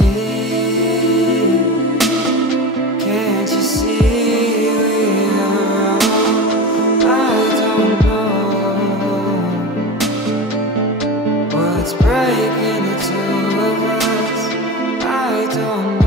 see? Can't you see we are wrong? I don't know what's breaking the two of us. I don't know.